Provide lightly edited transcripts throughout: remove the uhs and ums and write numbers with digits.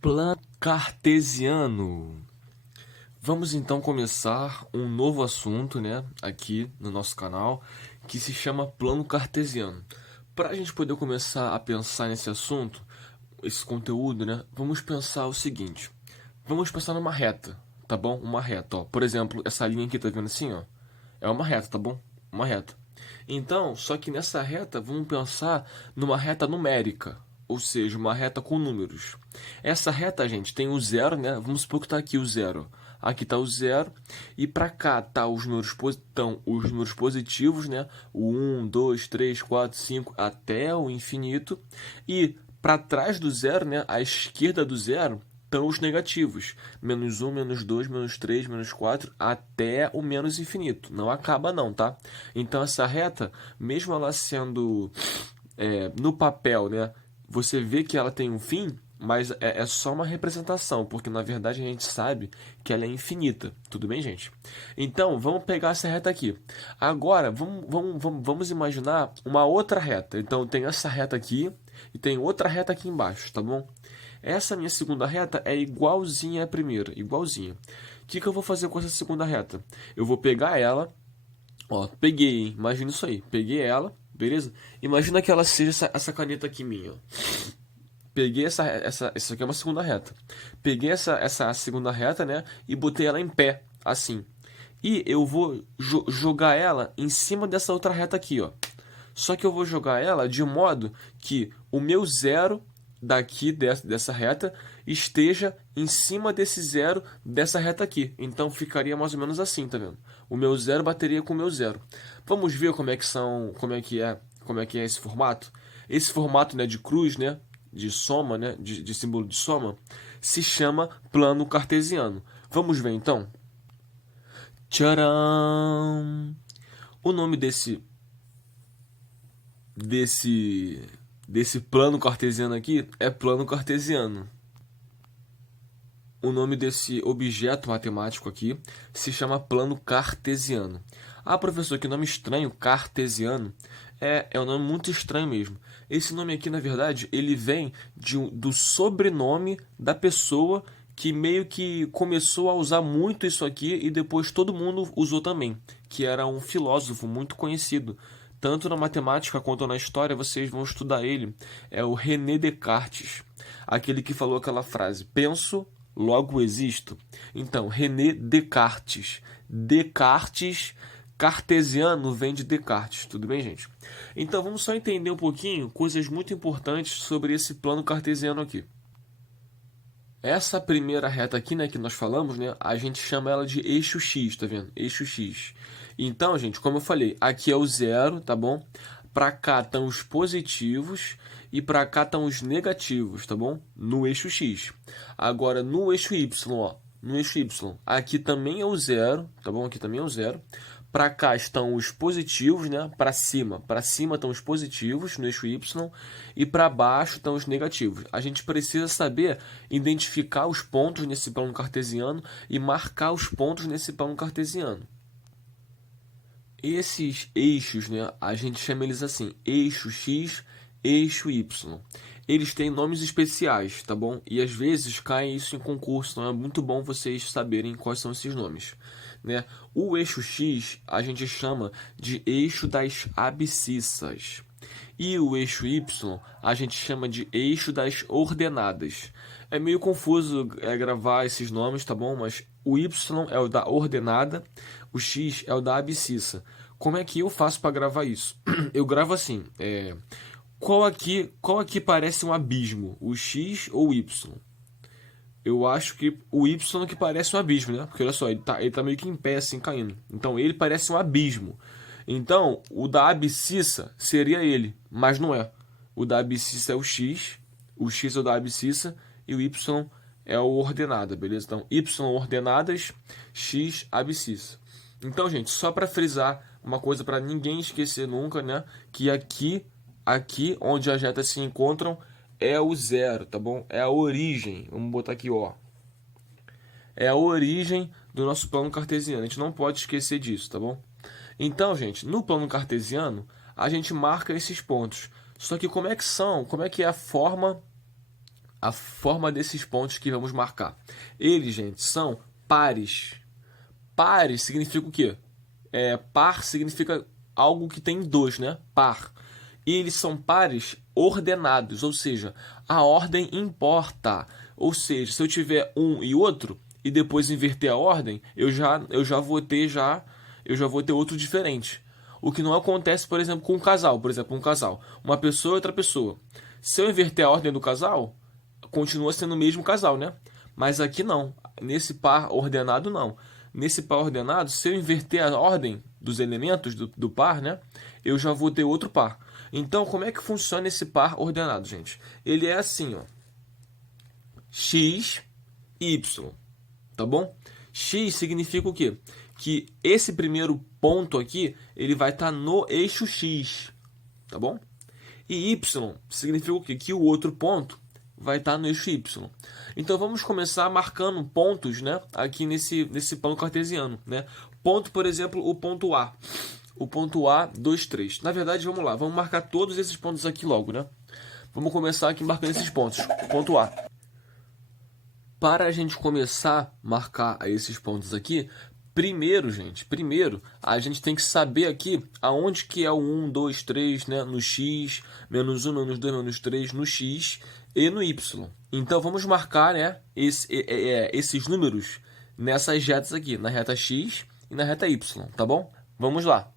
Plano cartesiano. Vamos então começar um novo assunto, né, aqui no nosso canal, que se chama plano cartesiano. Para a gente poder começar a pensar nesse assunto, esse conteúdo, né, vamos pensar o seguinte. Vamos pensar numa reta, tá bom? Uma reta, ó. Por exemplo, essa linha aqui, tá vendo assim, ó? É uma reta, tá bom? Uma reta. Então, só que nessa reta, vamos pensar numa reta numérica, ou seja, uma reta com números. Essa reta, gente, tem o zero, né? Vamos supor que está aqui o zero. Aqui está o zero, e para cá tá estão os números positivos, né? O 1, 2, 3, 4, 5 até o infinito. E para trás do zero, né? À esquerda do zero, estão os negativos. Menos um, menos 2, menos 3, menos 4, até o menos infinito. Não acaba não, tá? Então essa reta, mesmo ela sendo no papel, né? Você vê que ela tem um fim, mas é só uma representação, porque na verdade a gente sabe que ela é infinita. Tudo bem, gente? Então, vamos pegar essa reta aqui. Agora, vamos imaginar uma outra reta. Então, tem essa reta aqui e tem outra reta aqui embaixo, tá bom? Essa minha segunda reta é igualzinha à primeira, igualzinha. O que eu vou fazer com essa segunda reta? Eu vou pegar ela, ó, peguei, hein? Imagina isso aí, peguei ela, beleza? Imagina que ela seja essa caneta aqui minha, ó. Peguei essa aqui é uma segunda reta. Peguei essa segunda reta, né, e botei ela em pé, assim. E eu vou jogar ela em cima dessa outra reta aqui, ó. Só que eu vou jogar ela de modo que o meu zero daqui dessa reta esteja em cima desse zero dessa reta aqui. Então ficaria mais ou menos assim, tá vendo? O meu zero bateria com o meu zero. Vamos ver como é que é esse formato? Esse formato, né, de cruz, né, de soma, né, de símbolo de soma, se chama plano cartesiano. Vamos ver então? Tcharam! O nome desse desse plano cartesiano aqui é plano cartesiano. O nome desse objeto matemático aqui se chama plano cartesiano. Ah, professor, que nome estranho, cartesiano. É um nome muito estranho mesmo. Esse nome aqui, na verdade, ele vem do sobrenome da pessoa que meio que começou a usar muito isso aqui e depois todo mundo usou também, que era um filósofo muito conhecido. Tanto na matemática quanto na história, vocês vão estudar ele. É o René Descartes, aquele que falou aquela frase: penso, logo existo. Então, René Descartes. Descartes, cartesiano vem de Descartes, tudo bem, gente? Então, vamos só entender um pouquinho coisas muito importantes sobre esse plano cartesiano aqui. Essa primeira reta aqui, né, que nós falamos, né, a gente chama ela de eixo X, tá vendo? Eixo X. Então, gente, como eu falei, aqui é o zero, tá bom? Para cá estão os positivos e para cá estão os negativos, tá bom? No eixo X. Agora, no eixo Y, ó, no eixo Y, aqui também é o zero, tá bom? Aqui também é o zero. Para cá estão os positivos, né? Para cima estão os positivos no eixo Y e para baixo estão os negativos. A gente precisa saber identificar os pontos nesse plano cartesiano e marcar os pontos nesse plano cartesiano. Esses eixos, né? A gente chama eles assim: eixo X, eixo Y. Eles têm nomes especiais, tá bom? E às vezes cai isso em concurso, então é muito bom vocês saberem quais são esses nomes, né? O eixo X a gente chama de eixo das abscissas. E o eixo Y a gente chama de eixo das ordenadas. É meio confuso gravar esses nomes, tá bom? Mas o Y é o da ordenada, o X é o da abscissa. Como é que eu faço para gravar isso? Eu gravo assim, qual aqui parece um abismo, o X ou o Y? Eu acho que o Y que parece um abismo, né? Porque olha só, ele tá meio que em pé, assim, caindo. Então ele parece um abismo. Então, o da abscissa seria ele, mas não é. O da abscissa é o X é o da abscissa e o Y é o ordenada, beleza? Então, Y ordenadas, X abscissa. Então, gente, só para frisar uma coisa para ninguém esquecer nunca, né? Que aqui onde as retas se encontram é o zero, tá bom? É a origem. Vamos botar aqui, ó. É a origem do nosso plano cartesiano. A gente não pode esquecer disso, tá bom? Então, gente, no plano cartesiano, a gente marca esses pontos. Só que como é que é a forma desses pontos que vamos marcar. Eles, gente, são pares. Pares significa o quê? Par significa algo que tem dois, né? Par. E eles são pares ordenados, ou seja, a ordem importa. Ou seja, se eu tiver um e outro e depois inverter a ordem, eu já vou ter outro diferente. O que não acontece, por exemplo, com um casal. Por exemplo, um casal, uma pessoa e outra pessoa. Se eu inverter a ordem do casal, continua sendo o mesmo casal, né? Mas aqui não. Nesse par ordenado, não. Nesse par ordenado, se eu inverter a ordem dos elementos do par, né? Eu já vou ter outro par. Então, como é que funciona esse par ordenado, gente? Ele é assim, ó. X, Y. Tá bom? X significa o quê? Que esse primeiro ponto aqui, ele vai estar no eixo X. Tá bom? E Y significa o quê? Que o outro ponto vai estar no eixo Y. Então vamos começar marcando pontos, né, aqui nesse plano cartesiano, né? Ponto, por exemplo, o ponto A. O ponto A, 2, 3. Na verdade, vamos lá, vamos marcar todos esses pontos aqui logo, né? Vamos começar aqui marcando esses pontos. Ponto A. Para a gente começar a marcar esses pontos aqui, primeiro, a gente tem que saber aqui aonde que é o 1, 2, 3, né? No X, menos 1, menos 2, menos 3, no X e no Y. Então, vamos marcar, né, esses números nessas retas aqui, na reta X e na reta Y, tá bom? Vamos lá.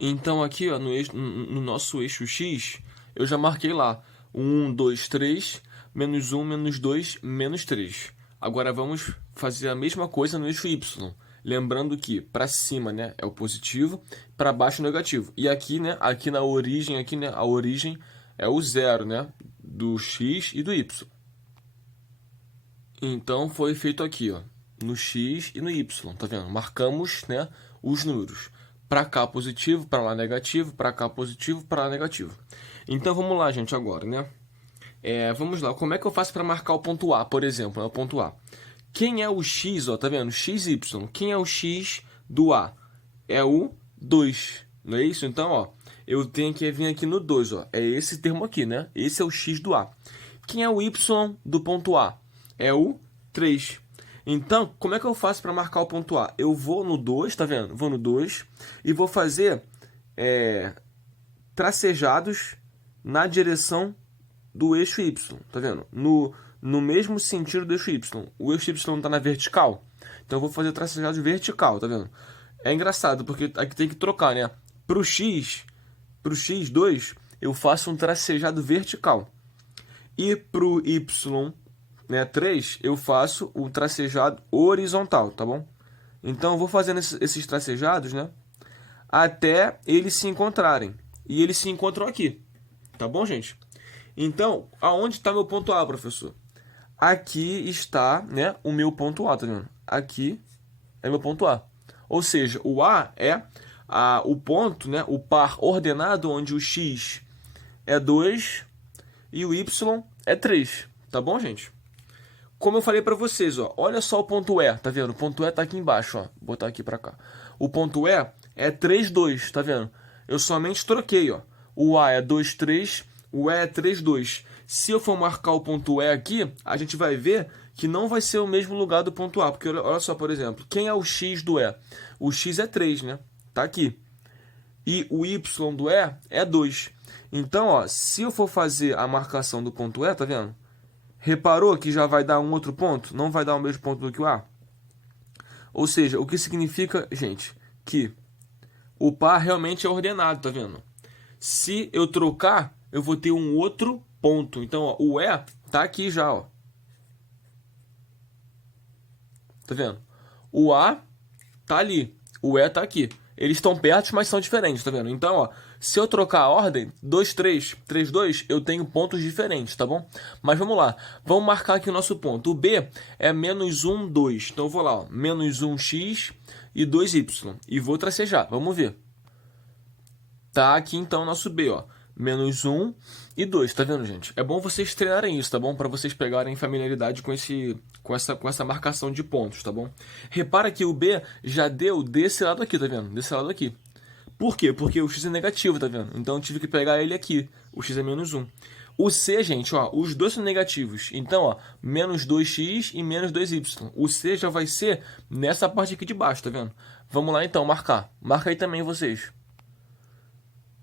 Então, aqui, ó, no nosso eixo X, eu já marquei lá 1, 2, 3, menos 1, menos 2, menos 3. Agora vamos fazer a mesma coisa no eixo Y. Lembrando que para cima, né, é o positivo, para baixo o negativo. E aqui, né, aqui na origem, a origem é o zero, né, do X e do Y. Então foi feito aqui, ó, no X e no Y, tá vendo? Marcamos, né, os números. Para cá positivo, para lá negativo, para cá positivo, para lá negativo. Então vamos lá, gente, agora, né? Vamos lá, como é que eu faço para marcar o ponto A, por exemplo, né, o ponto A? Quem é o X, ó, tá vendo? X, Y. Quem é o X do A? É o 2, não é isso? Então, ó, eu tenho que vir aqui no 2, ó. É esse termo aqui, né? Esse é o X do A. Quem é o Y do ponto A? É o 3. Então, como é que eu faço para marcar o ponto A? Eu vou no 2, tá vendo? Vou no 2 e vou fazer tracejados na direção do eixo Y, tá vendo? No mesmo sentido do eixo Y. O eixo Y está na vertical, então eu vou fazer tracejado vertical, tá vendo? É engraçado, porque aqui tem que trocar, né? Pro X2, eu faço um tracejado vertical. E pro Y, né, 3, eu faço o tracejado horizontal, tá bom? Então eu vou fazendo esses tracejados, né, até eles se encontrarem. E eles se encontram aqui, tá bom, gente? Então, aonde está meu ponto A, professor? Aqui está, né, o meu ponto A, tá vendo? Aqui é meu ponto A. Ou seja, o A é o ponto, né, o par ordenado onde o X é 2 e o Y é 3. Tá bom, gente? Como eu falei para vocês, ó, olha só o ponto E, tá vendo? O ponto E tá aqui embaixo, ó. Vou botar aqui para cá. O ponto E é 3, 2, tá vendo? Eu somente troquei, ó. O A é 2, 3, o E é 3, 2. Se eu for marcar o ponto E aqui, a gente vai ver que não vai ser o mesmo lugar do ponto A. Porque olha só, por exemplo, quem é o X do E? O X é 3, né? Tá aqui. E o Y do E é 2. Então, ó, se eu for fazer a marcação do ponto E, tá vendo? Reparou que já vai dar um outro ponto? Não vai dar o mesmo ponto do que o A? Ou seja, o que significa, gente, que o par realmente é ordenado, tá vendo? Se eu trocar, eu vou ter um outro ponto. Então, ó, o E tá aqui já, ó. Tá vendo? O A tá ali, o E tá aqui. Eles estão perto, mas são diferentes, tá vendo? Então, ó, se eu trocar a ordem, 2, 3, 3, 2, eu tenho pontos diferentes, tá bom? Mas vamos lá, vamos marcar aqui o nosso ponto. O B é menos 1, 2. Então eu vou lá, ó, menos 1x e 2y. E vou tracejar, vamos ver. Tá aqui então o nosso B, ó. Menos 1 e 2, tá vendo, gente? É bom vocês treinarem isso, tá bom? Para vocês pegarem familiaridade com essa marcação de pontos, tá bom? Repara que o B já deu desse lado aqui, tá vendo? Desse lado aqui. Por quê? Porque o x é negativo, tá vendo? Então eu tive que pegar ele aqui. O x é menos 1. O C, gente, ó, os dois são negativos. Então, ó, menos 2x e menos 2y. O C já vai ser nessa parte aqui de baixo, tá vendo? Vamos lá, então, marcar. Marca aí também vocês.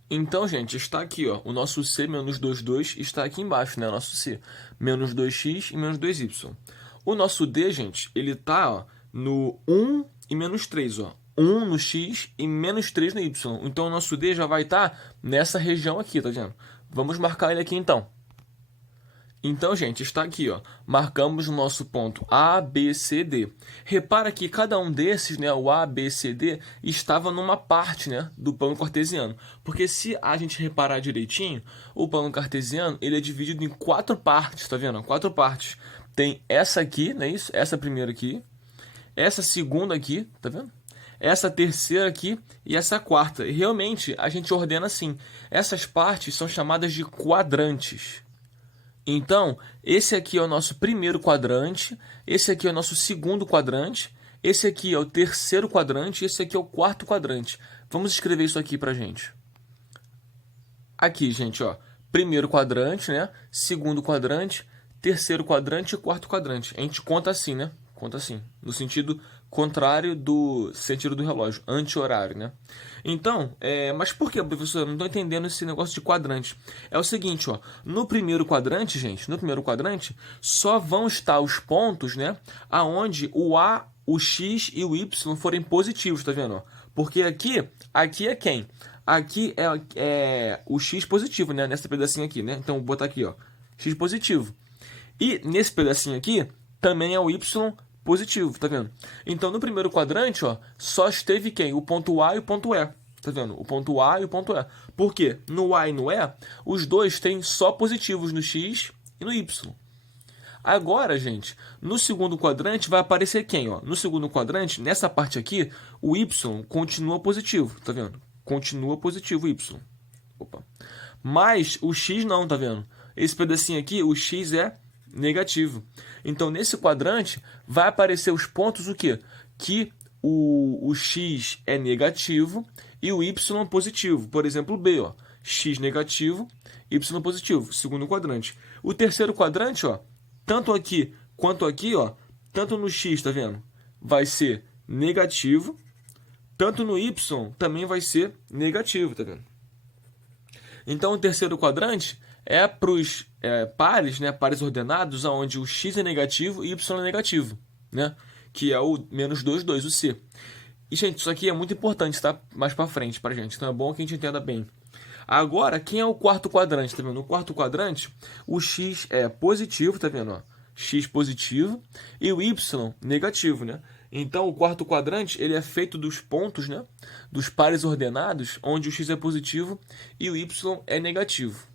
Então, gente, está aqui, ó, o nosso C menos 2 está aqui embaixo, né? O nosso C. Menos 2x e menos 2y. O nosso D, gente, ele tá, ó, no 1 e menos 3, ó. 1 no x e menos 3 no y. Então, o nosso D já vai estar nessa região aqui, tá vendo? Vamos marcar ele aqui, então. Então, gente, está aqui, ó. Marcamos o nosso ponto A, B, C, D. Repara que cada um desses, né, o A, B, C, D, estava numa parte, né, do plano cartesiano. Porque se a gente reparar direitinho, o plano cartesiano, ele é dividido em 4 partes, tá vendo? 4 partes. Tem essa aqui, não é isso? Essa primeira aqui. Essa segunda aqui, tá vendo? Essa terceira aqui e essa quarta. E realmente, a gente ordena assim. Essas partes são chamadas de quadrantes. Então, esse aqui é o nosso primeiro quadrante, esse aqui é o nosso segundo quadrante, esse aqui é o terceiro quadrante e esse aqui é o quarto quadrante. Vamos escrever isso aqui pra gente. Aqui, gente, ó, primeiro quadrante, né? Segundo quadrante, terceiro quadrante e quarto quadrante. A gente conta assim, né? Conta assim, no sentido contrário do sentido do relógio, anti-horário, né? Então, mas por que, professor? Eu não estou entendendo esse negócio de quadrante. É o seguinte, ó, no primeiro quadrante, gente, no primeiro quadrante, só vão estar os pontos, né, aonde o A, o X e o Y forem positivos, tá vendo? Ó? Porque aqui é quem? Aqui é o X positivo, né, nesse pedacinho aqui, né? Então, vou botar aqui, ó, X positivo. E nesse pedacinho aqui, também é o Y positivo, tá vendo? Então, no primeiro quadrante, ó, só esteve quem? O ponto A e o ponto E, tá vendo? O ponto A e o ponto E. Por quê? No A e no E, os dois têm só positivos no X e no Y. Agora, gente, no segundo quadrante vai aparecer quem, ó? No segundo quadrante, nessa parte aqui, o Y continua positivo, tá vendo? Continua positivo o Y. Opa. Mas o X não, tá vendo? Esse pedacinho aqui, o X é negativo. Então, nesse quadrante, vai aparecer os pontos o quê? Que o X é negativo e o Y positivo. Por exemplo, o B, ó, X negativo, Y positivo, segundo quadrante. O terceiro quadrante, ó, tanto aqui quanto aqui, ó, tanto no X, tá vendo? Vai ser negativo, tanto no Y também vai ser negativo, tá vendo? Então, o terceiro quadrante é para os pares, né, pares ordenados, onde o x é negativo e y é negativo, né, que é o menos 2, 2, o C. E, gente, isso aqui é muito importante, tá? Mais para frente para a gente, então é bom que a gente entenda bem. Agora, quem é o quarto quadrante? Tá vendo? No quarto quadrante, o x é positivo, tá vendo? Ó? X positivo e o y negativo, né? Então, o quarto quadrante ele é feito dos pontos, né, dos pares ordenados, onde o x é positivo e o y é negativo.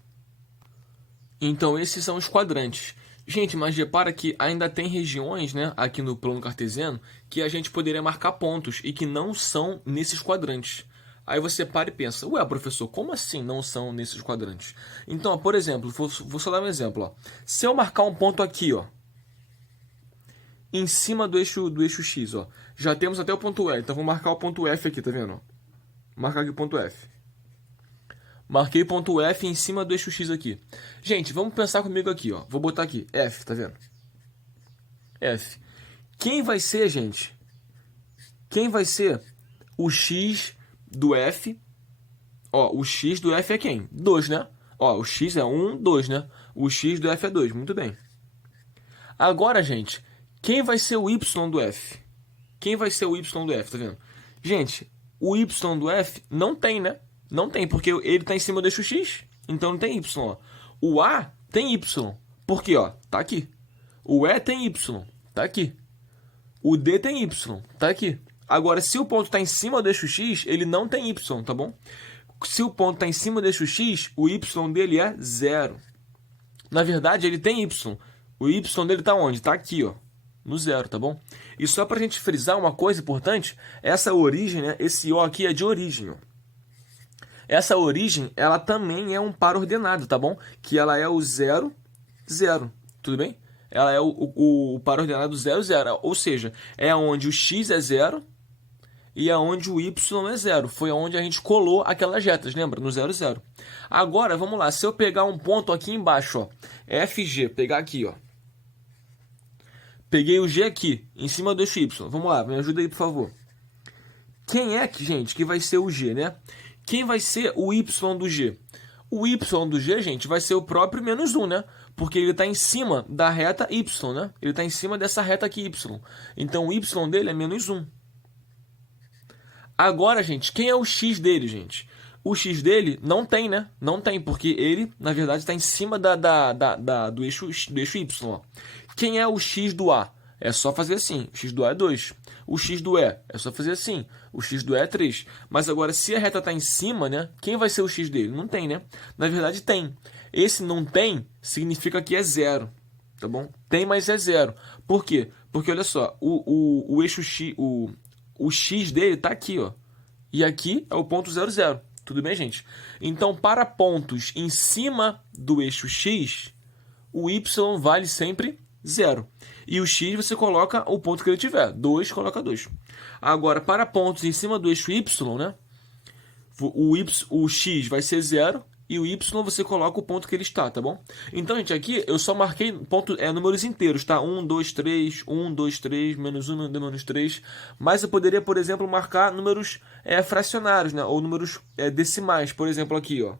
Então, esses são os quadrantes. Gente, mas repara que ainda tem regiões, né, aqui no plano cartesiano que a gente poderia marcar pontos e que não são nesses quadrantes. Aí você para e pensa, ué, professor, como assim não são nesses quadrantes? Então, ó, por exemplo, vou só dar um exemplo. Ó. Se eu marcar um ponto aqui, ó, em cima do eixo X, ó, já temos até o ponto E. Então, vou marcar o ponto F aqui, tá vendo? Ó? Marcar aqui o ponto F. Marquei ponto F em cima do eixo X aqui. Gente, vamos pensar comigo aqui, ó. Vou botar aqui, F, tá vendo? F. Quem vai ser, gente? Quem vai ser o X do F? Ó, o X do F é quem? 2, né? Ó, o X é 1, 2, né? O X do F é 2, muito bem. Agora, gente, quem vai ser o Y do F? Quem vai ser o Y do F, tá vendo? Gente, o Y do F não tem, né? Não tem, porque ele está em cima do eixo X, então não tem Y. Ó. O A tem Y, porque ó, tá aqui. O E tem Y, tá aqui. O D tem Y, tá aqui. Agora, se o ponto está em cima do eixo X, ele não tem Y, tá bom? Se o ponto está em cima do eixo X, o Y dele é 0. Na verdade, ele tem Y. O Y dele está onde? Está aqui, ó, no 0, tá bom? E só para a gente frisar uma coisa importante, essa origem, né, esse O aqui é de origem, ó. Essa origem, ela também é um par ordenado, tá bom? Que ela é o 0, 0, tudo bem? Ela é o par ordenado 0, 0, ou seja, é onde o x é 0 e aonde o y é 0. Foi onde a gente colou aquelas retas, lembra? No 0, 0. Agora, vamos lá. Se eu pegar um ponto aqui embaixo, ó, FG, pegar aqui, ó. Peguei o G aqui, em cima do eixo Y. Vamos lá, me ajuda aí, por favor. Quem é, gente, que vai ser o G, né? Quem vai ser o Y do G? O Y do G, gente, vai ser o próprio menos 1, né? Porque ele está em cima da reta Y, né? Ele está em cima dessa reta aqui, Y. Então, o Y dele é menos 1. Agora, gente, quem é o X dele, gente? O X dele não tem, né? Não tem, porque ele, na verdade, está em cima do eixo Y. Ó. Quem é o X do A? É só fazer assim. O X do A é 2. O X do E é só fazer assim. O X do E é 3. Mas agora, se a reta está em cima, né? Quem vai ser o X dele? Não tem, né? Na verdade, tem. Esse não tem significa que é 0. Tá bom? Tem, mas é 0. Por quê? Porque, olha só, o eixo X, o X dele está aqui, ó. E aqui é o ponto 0, 0. Tudo bem, gente? Então, para pontos em cima do eixo X, o Y vale sempre 0. E o X você coloca o ponto que ele tiver. 2, coloca 2. Agora, para pontos em cima do eixo Y, né? O X vai ser 0 e o Y você coloca o ponto que ele está, tá bom? Então, gente, aqui eu só marquei números inteiros, tá? 1, 2, 3, 1, 2, 3, menos 1, menos 3. Mas eu poderia, por exemplo, marcar números fracionários, né? Ou números decimais, por exemplo, aqui, ó.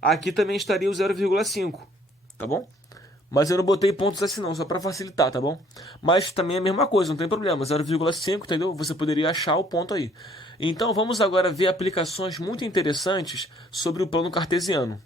Aqui também estaria o 0,5, tá bom? Mas eu não botei pontos assim não, só para facilitar, tá bom? Mas também é a mesma coisa, não tem problema. 0,5, entendeu? Você poderia achar o ponto aí. Então vamos agora ver aplicações muito interessantes sobre o plano cartesiano.